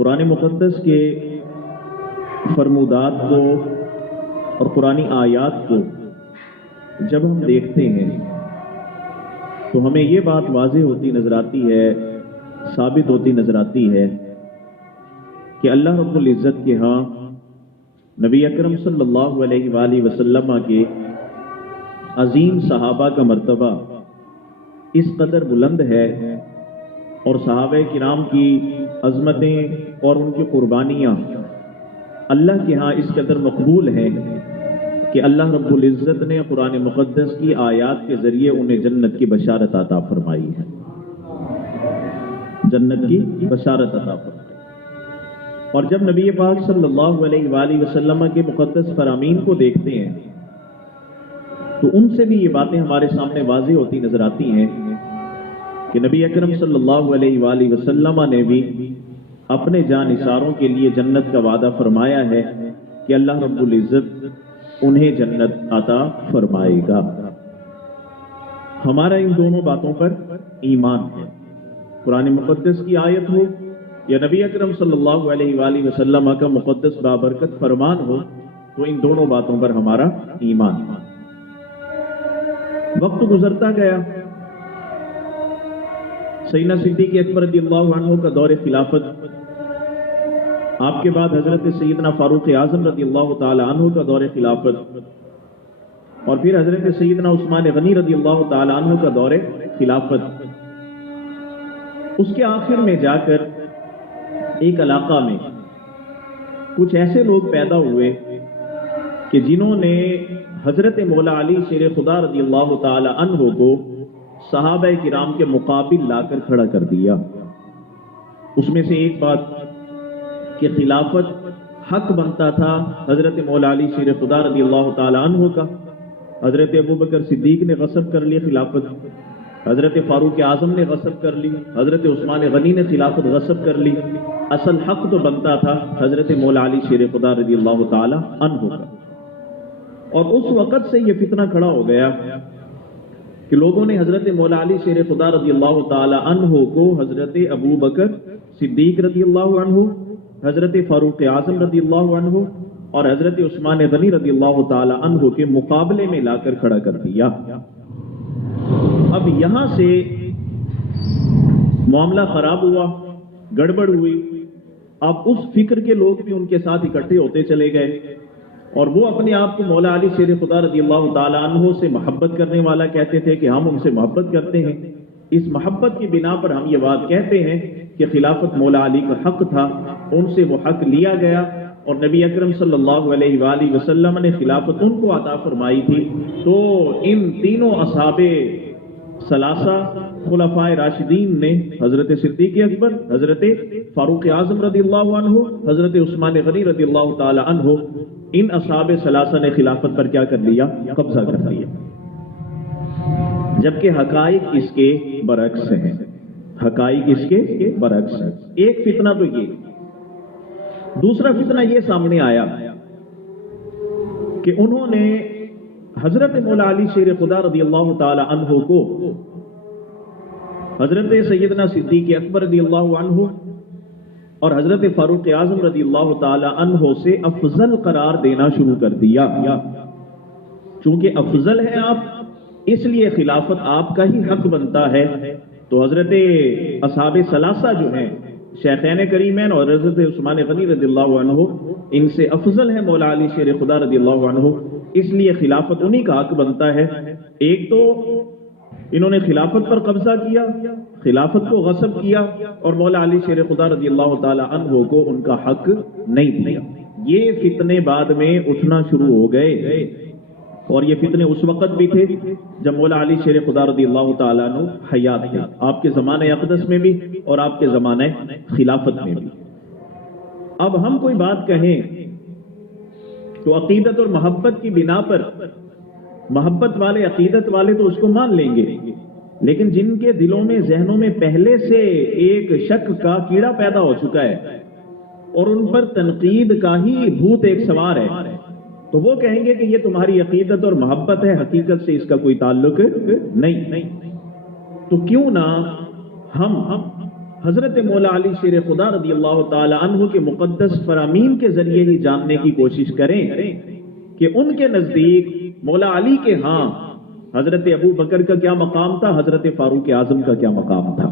قرآن مقدس کے فرمودات کو اور قرآنی آیات کو جب ہم دیکھتے ہیں تو ہمیں یہ بات واضح ہوتی نظر آتی ہے، ثابت ہوتی نظر آتی ہے کہ اللہ رب العزت کے ہاں نبی اکرم صلی اللہ علیہ وآلہ وسلم کے عظیم صحابہ کا مرتبہ اس قدر بلند ہے اور صحابہ کرام کی عظمتیں اور ان کی قربانیاں اللہ کے ہاں اس قدر مقبول ہیں کہ اللہ رب العزت نے قرآن مقدس کی آیات کے ذریعے انہیں جنت کی بشارت عطا فرمائی ہے، جنت کی بشارت عطا فرمائی۔ اور جب نبی پاک صلی اللہ علیہ وآلہ وسلم کے مقدس فرامین کو دیکھتے ہیں تو ان سے بھی یہ باتیں ہمارے سامنے واضح ہوتی نظر آتی ہیں کہ نبی اکرم صلی اللہ علیہ وآلہ وسلم نے بھی اپنے جانثاروں کے لیے جنت کا وعدہ فرمایا ہے کہ اللہ رب العزت انہیں جنت عطا فرمائے گا۔ ہمارا ان دونوں باتوں پر ایمان ہے، قرآن مقدس کی آیت ہو یا نبی اکرم صلی اللہ علیہ وآلہ وسلم کا مقدس بابرکت فرمان ہو، تو ان دونوں باتوں پر ہمارا ایمان ہے۔ وقت گزرتا گیا، سیدنا صدیق اکبر رضی اللہ عنہ کا دور خلافت، آپ کے بعد حضرت سیدنا فاروق اعظم رضی اللہ تعالی عنہ کا دور خلافت، اور پھر حضرت سیدنا عثمان غنی رضی اللہ تعالی عنہ کا دور خلافت۔ اس کے آخر میں جا کر ایک علاقہ میں کچھ ایسے لوگ پیدا ہوئے کہ جنہوں نے حضرت مولا علی شیر خدا رضی اللہ تعالی عنہ کو صحابہ کرام کے مقابل لا کر کھڑا کر دیا۔ اس میں سے ایک بات کہ خلافت حق بنتا تھا حضرت مولا علی شیر خدا رضی اللہ تعالی عنہ کا، حضرت ابوبکر صدیق نے غصب کر لی خلافت، حضرت فاروق اعظم نے غصب کر لی، حضرت عثمان غنی نے خلافت غصب کر لی۔ اصل حق تو بنتا تھا حضرت مولا علی شیر خدا رضی اللہ تعالی عنہ کا۔ اور اس وقت سے یہ فتنہ کھڑا ہو گیا کہ لوگوں نے حضرت مولا علی شیر خدا رضی اللہ تعالی عنہ کو حضرت ابوبکر صدیق رضی اللہ عنہ، حضرت فاروق اعظم رضی اللہ عنہ اور حضرت عثمان غنی رضی اللہ تعالی عنہ کے مقابلے میں لا کر کھڑا کر دیا۔ اب یہاں سے معاملہ خراب ہوا، گڑبڑ ہوئی۔ اب اس فکر کے لوگ بھی ان کے ساتھ اکٹھے ہوتے چلے گئے اور وہ اپنے آپ کو مولا علی شیر خدا رضی اللہ تعالی عنہ سے محبت کرنے والا کہتے تھے کہ ہم ان سے محبت کرتے ہیں۔ اس محبت کی بنا پر ہم یہ بات کہتے ہیں کہ خلافت مولا علی کا حق تھا، ان سے وہ حق لیا گیا اور نبی اکرم صلی اللہ علیہ وآلہ وسلم نے خلافت ان کو عطا فرمائی تھی۔ تو ان تینوں اصحاب ثلاثہ خلفائے راشدین نے حضرت صدیق اکبر، حضرت فاروق اعظم رضی اللہ عنہ، حضرت عثمان غنی رضی اللہ تعالی عنہ، ان اصحاب ثلاثہ نے خلافت پر کیا کر لیا؟ قبضہ کر لیا، جبکہ حقائق اس کے برعکس ہیں۔ حقائق اس کے برعکس ہیں۔ ایک فتنہ تو یہ، دوسرا فتنہ یہ سامنے آیا کہ انہوں نے حضرت مولا علی شیر خدا رضی اللہ تعالی عنہ کو حضرت سیدنا صدیق اکبر رضی اللہ عنہ اور حضرت فاروق اعظم رضی اللہ تعالی عنہ سے افضل قرار دینا شروع کر دیا۔ چونکہ افضل ہے آپ، اس لیے خلافت آپ کا ہی حق بنتا ہے۔ تو حضرت اصحاب ثلاثہ جو ہیں، شیخین کریمین اور حضرت عثمان غنی رضی اللہ عنہ، ان سے افضل ہے مولا علی شیر خدا رضی اللہ عنہ، اس لیے خلافت انہی کا حق بنتا ہے۔ ایک تو انہوں نے خلافت پر قبضہ کیا، خلافت کو غصب کیا، اور مولا علی شیر خدا رضی اللہ تعالی عنہ کو ان کا حق نہیں دیا۔ یہ فتنے بعد میں اٹھنا شروع ہو گئے، اور یہ فتنے اس وقت بھی تھے جب مولا علی شیر خدا رضی اللہ تعالیٰ عنہ حیات تھے، آپ کے زمانہ اقدس میں بھی اور آپ کے زمانہ خلافت میں بھی۔ اب ہم کوئی بات کہیں تو عقیدت اور محبت کی بنا پر محبت والے، عقیدت والے تو اس کو مان لیں گے، لیکن جن کے دلوں میں، ذہنوں میں پہلے سے ایک شک کا کیڑا پیدا ہو چکا ہے اور ان پر تنقید کا ہی بھوت ایک سوار ہے، تو وہ کہیں گے کہ یہ تمہاری عقیدت اور محبت ہے، حقیقت سے اس کا کوئی تعلق نہیں۔ تو کیوں نہ ہم حضرت مولا علی شیر خدا رضی اللہ تعالی عنہ کے مقدس فرامین کے ذریعے ہی جاننے کی کوشش کریں کہ ان کے نزدیک مولا علی کے ہاں حضرت ابو بکر کا کیا مقام تھا، حضرت فاروق اعظم کا کیا مقام تھا،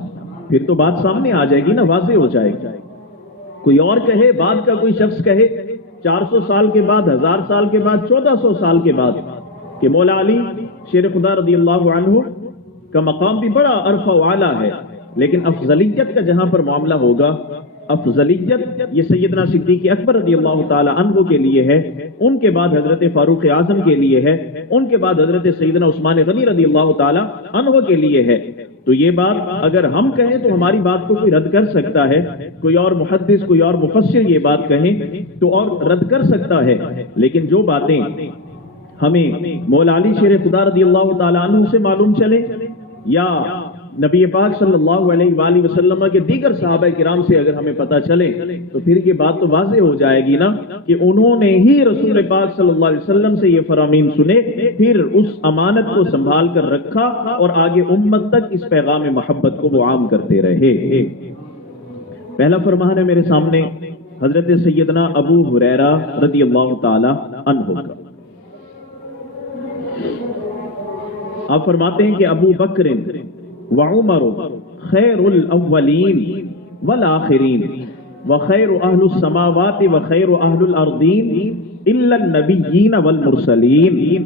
پھر تو بات سامنے آ جائے گی نا، واضح ہو جائے گی۔ کوئی اور کہے، بعد کا کوئی شخص کہے 400 سال کے بعد، 1000 سال کے بعد، 1400 سال کے بعد کہ مولا علی شیر خدا رضی اللہ عنہ کا مقام بھی بڑا عرفہ و اعلیٰ ہے، لیکن افضلیت کا جہاں پر معاملہ ہوگا، افضلیت یہ سیدنا صدیق اکبر رضی اللہ تعالی عنہ کے لیے ہے، ان کے بعد حضرت فاروق اعظم کے لیے ہے، ان کے بعد حضرت سیدنا عثمان غنی رضی اللہ تعالی عنہ کے لیے ہے۔ تو یہ بات اگر ہم کہیں تو ہماری بات کو کوئی رد کر سکتا ہے، کوئی اور محدث، کوئی اور مفسر یہ بات کہیں تو اور رد کر سکتا ہے، لیکن جو باتیں ہمیں مولا علی شیر خدا رضی اللہ تعالی عنہ سے معلوم چلے یا نبی پاک صلی اللہ علیہ وآلہ وسلم کے دیگر صحابہ کرام سے اگر ہمیں پتہ چلے تو پھر یہ بات تو واضح ہو جائے گی نا کہ انہوں نے ہی رسول پاک صلی اللہ علیہ وسلم سے یہ فرامین سنے، پھر اس امانت کو سنبھال کر رکھا اور آگے امت تک اس پیغام محبت کو وہ عام کرتے رہے۔ پہلا فرمان ہے میرے سامنے حضرت سیدنا ابو ہریرہ رضی اللہ تعالی عنہ کا۔ آپ فرماتے ہیں کہ ابو بکر وعمر خیر الاولین والآخرین وخیر اہل السماوات وخیر اہل الارضین الا النبیین والمرسلین۔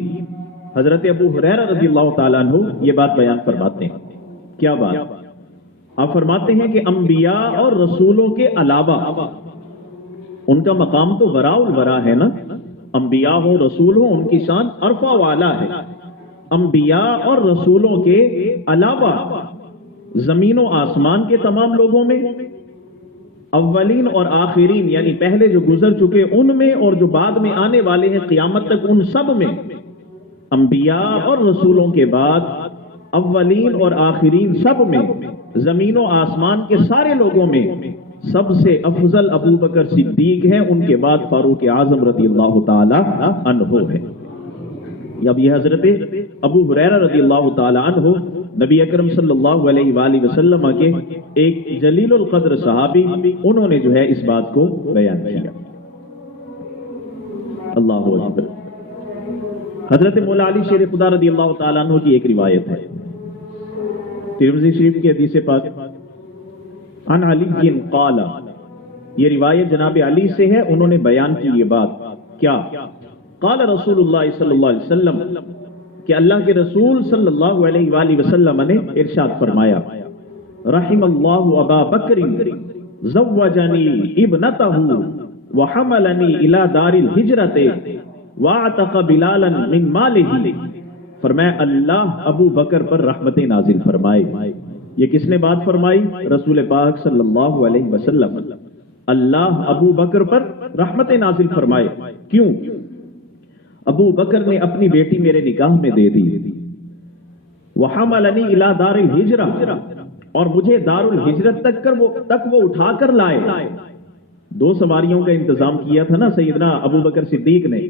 حضرت ابو ہریرہ رضی اللہ تعالیٰ عنہ یہ بات بیان فرماتے ہیں۔ کیا بات؟ آپ فرماتے ہیں کہ انبیاء اور رسولوں کے علاوہ ان کا مقام تو وراء الورا ہے نا، انبیاء ہوں رسول ہوں ان کی شان عرفہ والا ہے۔ انبیاء اور رسولوں کے علاوہ زمین و آسمان کے تمام لوگوں میں، اولین اور آخرین یعنی پہلے جو گزر چکے ان میں اور جو بعد میں آنے والے ہیں قیامت تک ان سب میں، انبیاء اور رسولوں کے بعد اولین اور آخرین سب میں، زمین و آسمان کے سارے لوگوں میں سب سے افضل ابو بکر صدیق ہیں، ان کے بعد فاروق اعظم رضی اللہ تعالی عنہ ہے۔ اب یہ حضرت ابو ہریرہ رضی اللہ تعالی عنہ نبی اکرم صلی اللہ علیہ وآلہ وسلم کے ایک جلیل القدر صحابی، انہوں نے جو ہے اس بات کو بیان کیا۔ اللہ اکبر۔ حضرت مولا علی شیر خدا رضی اللہ تعالی عنہ کی ایک روایت ہے ترمذی شریف کی حدیث پاک، عن علی قال، یہ روایت جناب علی سے ہے، انہوں نے بیان کی یہ بات کیا؟ قال رسول اللہ صلی اللہ علیہ وسلم، کہ اللہ کے رسول صلی اللہ علیہ وآلہ وسلم نے ارشاد فرمایا، رحم اللہ ابا بکر زوجنی ابنتہ وحملنی الی دار الہجرت واعتق بلالا من مالہ۔ فرمایا اللہ ابو بکر پر رحمت نازل فرمائے۔ یہ کس نے بات فرمائی؟ رسول پاک صلی اللہ علیہ وسلم۔ اللہ ابو بکر پر رحمت نازل فرمائے، کیوں؟ ابو بکر نے اپنی بیٹی میرے نکاح میں دے دی، وحملنی الی دار الہجرہ، اور مجھے دار الہجرت تک وہ اٹھا کر لائے۔ دو سواریوں کا انتظام کیا تھا نا سیدنا ابو بکر صدیق نے،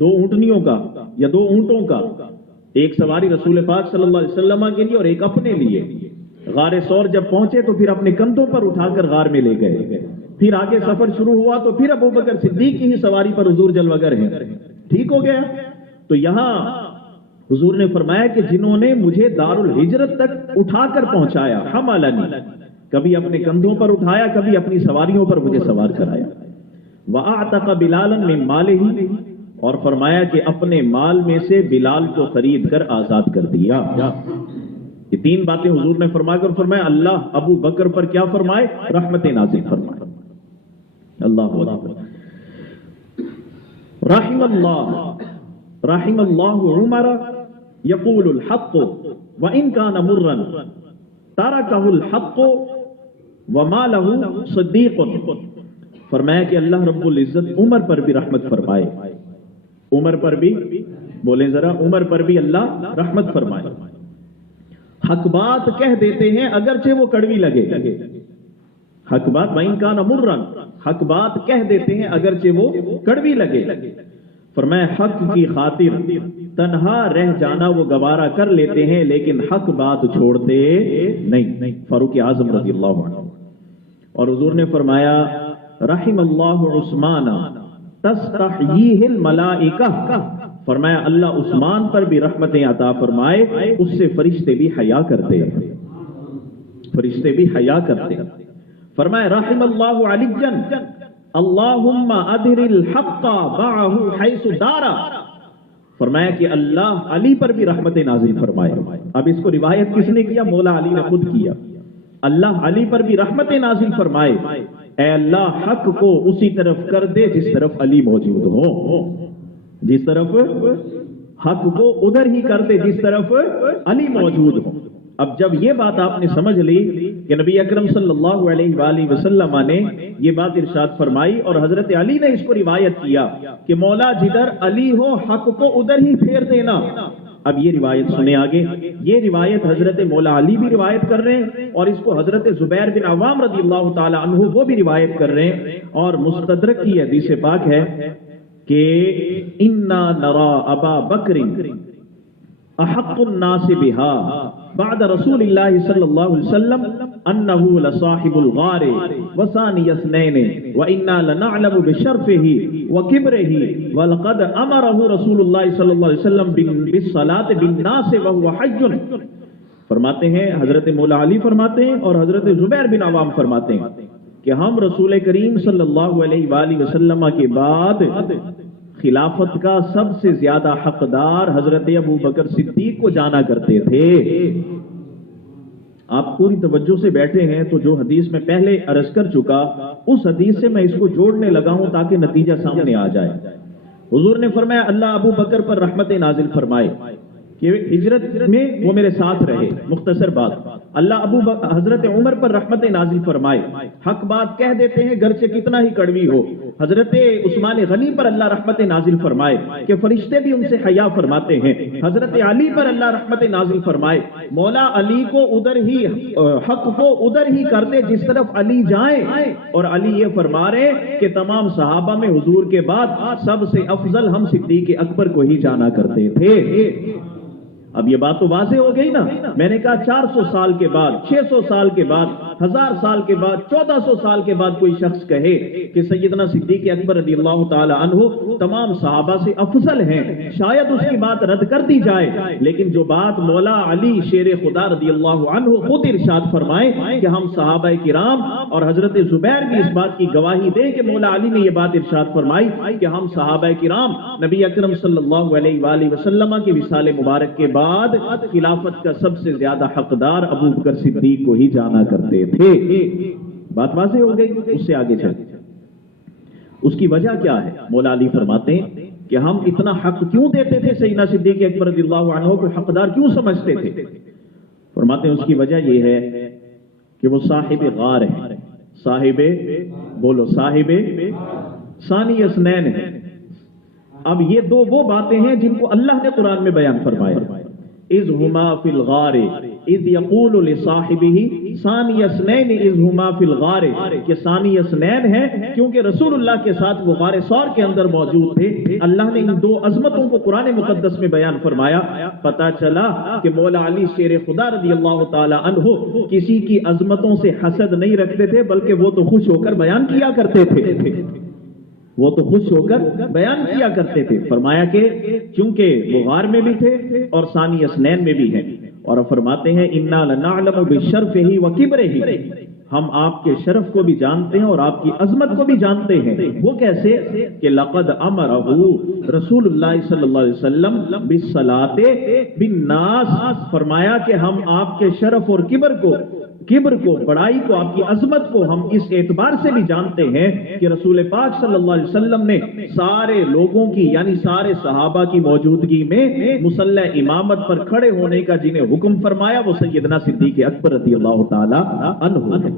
دو اونٹنیوں کا یا دو اونٹوں کا، ایک سواری رسول پاک صلی اللہ علیہ وسلم کے لیے اور ایک اپنے لیے۔ غار ثور جب پہنچے تو پھر اپنے کندھوں پر اٹھا کر غار میں لے گئے، پھر آگے سفر شروع ہوا تو پھر ابو بکر صدیق کی ہی سواری پر حضور جلوگر ہیں۔ ٹھیک ہو گیا؟ تو یہاں حضور نے فرمایا کہ جنہوں نے مجھے دار الہجرت تک اٹھا کر پہنچایا، حملنی، کبھی اپنے کندھوں پر اٹھایا، کبھی اپنی سواریوں پر مجھے سوار کرایا، وَأَعْتَقَ بِلَالًا مِّن مَالِهِ، اور فرمایا کہ اپنے مال میں سے بلال کو خرید کر آزاد کر دیا۔ یہ تین باتیں حضور نے فرما کر فرمایا اللہ ابو بکر پر کیا فرمائے؟ رحمت نازل فرمائے۔ اللہ اکبر۔ رحم اللہ عمر یقول الحق وان کان مرا ترکہ الحق وما له صدیق۔ فرمایا کہ اللہ رب العزت عمر پر بھی رحمت فرمائے، عمر پر بھی، بولیں ذرا، عمر پر بھی اللہ رحمت فرمائے۔ حق بات کہہ دیتے ہیں اگرچہ وہ کڑوی لگے، حق بات وان کان مرا، حق بات کہہ دیتے ہیں اگرچہ وہ کڑوی لگے۔ فرمایا حق کی خاطر تنہا رہ جانا وہ گوارا کر لیتے ہیں لیکن حق بات چھوڑتے نہیں۔ فاروق اعظم رضی اللہ عنہ اور حضور نے فرمایا رحم اللہ عثمان تستحییہ الملائکہ، فرمایا اللہ عثمان پر بھی رحمتیں عطا فرمائے، اس سے فرشتے بھی حیا کرتے ہیں، فرشتے بھی حیا کرتے ہیں۔ فرمایا رحم اللہ علی اللہم ادھر الحق معہ حیث دارا، فرمایا کہ اللہ علی پر بھی رحمت نازل فرمائے۔ اب اس کو روایت کس نے کیا؟ مولا علی نے خود کیا۔ اللہ علی پر بھی رحمت نازل فرمائے، اے اللہ حق کو اسی طرف کر دے جس طرف علی موجود ہو، جس طرف حق کو ادھر ہی کر دے جس طرف علی موجود ہو۔ اب جب یہ بات آپ نے سمجھ لی کہ نبی اکرم صلی اللہ علیہ وآلہ وسلم نے یہ بات ارشاد فرمائی اور حضرت علی نے اس کو روایت کیا کہ مولا جدھر علی ہو حق کو ادھر ہی پھیر دینا۔ اب یہ روایت سنے آگے، یہ روایت حضرت مولا علی بھی روایت کر رہے ہیں اور اس کو حضرت زبیر بن عوام رضی اللہ تعالی عنہ وہ بھی روایت کر رہے ہیں، اور مستدرک کی حدیث پاک ہے کہ انا نرا ابا بکر احق الناس بها بعد رسول اللہ صلی اللہ علیہ وسلم انه لصاحب الغار وثاني اثنين وانا لنعلم بشرفه وكبره ولقد امره رسول اللہ صلی اللہ علیہ وسلم بالصلاة بالناس وهو حج۔ فرماتے ہیں حضرت مولا علی فرماتے ہیں اور حضرت زبیر بن عوام فرماتے ہیں کہ ہم رسول کریم صلی اللہ علیہ وآلہ وسلم کے بعد خلافت کا سب سے زیادہ حقدار حضرت ابو بکر صدیق کو جانا کرتے تھے۔ آپ پوری توجہ سے بیٹھے ہیں تو جو حدیث میں پہلے عرض کر چکا اس حدیث سے میں اس کو جوڑنے لگا ہوں تاکہ نتیجہ سامنے آ جائے۔ حضور نے فرمایا اللہ ابو بکر پر رحمت نازل فرمائے کہ ہجرت میں وہ میرے ساتھ رہے، مختصر بات۔ اللہ حضرت عمر پر رحمت نازل فرمائے، حق بات کہہ دیتے ہیں گرچہ کتنا ہی کڑوی ہو۔ حضرت عثمان غنی پر اللہ رحمت نازل فرمائے کہ فرشتے بھی ان سے حیا فرماتے ہیں۔ حضرت علی پر اللہ رحمت نازل فرمائے، مولا علی کو ادھر ہی حق کو ادھر ہی کر دے جس طرف علی جائیں، اور علی یہ فرما رہے کہ تمام صحابہ میں حضور کے بعد سب سے افضل ہم صدیق اکبر کو ہی جانا کرتے تھے۔ اب یہ بات تو واضح ہو گئی نا، میں نے کہا 400 سال کے بعد، 600 سال کے بعد، 1000 سال کے بعد، 1400 سال کے بعد کوئی شخص کہے کہ سیدنا صدیق اکبر رضی اللہ تعالی عنہ تمام صحابہ سے افضل ہیں، شاید اس کی بات رد کر دی جائے، لیکن جو بات مولا علی شیر خدا رضی اللہ عنہ خود ارشاد فرمائے کہ ہم صحابہ کرام اور حضرت زبیر بھی اس بات کی گواہی دیں کہ مولا علی نے یہ بات ارشاد فرمائی کہ ہم صحابہ کرام نبی اکرم صلی اللہ علیہ وآلہ وسلم کی وصال مبارک کے بعد خلافت کا سب سے زیادہ حقدار ابو بکر صدیق کو ہی جانا کرتے تھے۔ بات واضح ہو گئی، اس سے آگے چلتے ہیں۔ اس کی وجہ کیا ہے؟ مولا علی فرماتے ہیں کہ ہم اتنا حق کیوں دیتے تھے سیدنا صدیق اکبر رضی اللہ عنہ کو حقدار کیوں سمجھتے تھے؟ فرماتے ہیں اس کی وجہ یہ ہے کہ وہ صاحب غار ہے، صاحب بولو صاحب ثانی اثنین ہے۔ اب یہ دو وہ باتیں ہیں جن کو اللہ نے قرآن میں بیان فرمایا، اذ ہما فی الغار اذ یقول لصاحبہ ثانی اثنین اذ ہما فی الغار، کہ ثانی اثنین ہے کیونکہ رسول اللہ کے ساتھ وہ غار ثور کے اندر موجود تھے۔ اللہ نے ان دو عظمتوں کو قرآن مقدس میں بیان فرمایا۔ پتہ چلا کہ مولا علی شیر خدا رضی اللہ تعالی عنہ کسی کی عظمتوں سے حسد نہیں رکھتے تھے، بلکہ وہ تو خوش ہو کر بیان کیا کرتے تھے، وہ تو خوش ہو کر بیان کیا کرتے تھے۔ فرمایا کہ کیونکہ وہ غار میں بھی تھے اور ثانی اثنین میں بھی ہیں، اور فرماتے ہیں انا لنعلم بشرفہ وکبرہ، ہم آپ کے شرف کو بھی جانتے ہیں اور آپ کی عظمت کو بھی جانتے ہیں۔ وہ کیسے؟ کہ لقد امرہ رسول اللہ صلی اللہ علیہ وسلم بالصلاۃ بالناس، فرمایا کہ ہم آپ کے شرف اور کبر کو بڑائی کو، آپ کی عظمت کو ہم اس اعتبار سے بھی جانتے ہیں کہ رسول پاک صلی اللہ علیہ وسلم نے سارے لوگوں کی یعنی سارے صحابہ کی موجودگی میں مصلی امامت پر کھڑے ہونے کا جنہیں حکم فرمایا وہ سیدنا صدیق اکبر رضی اللہ تعالی عنہ ہے۔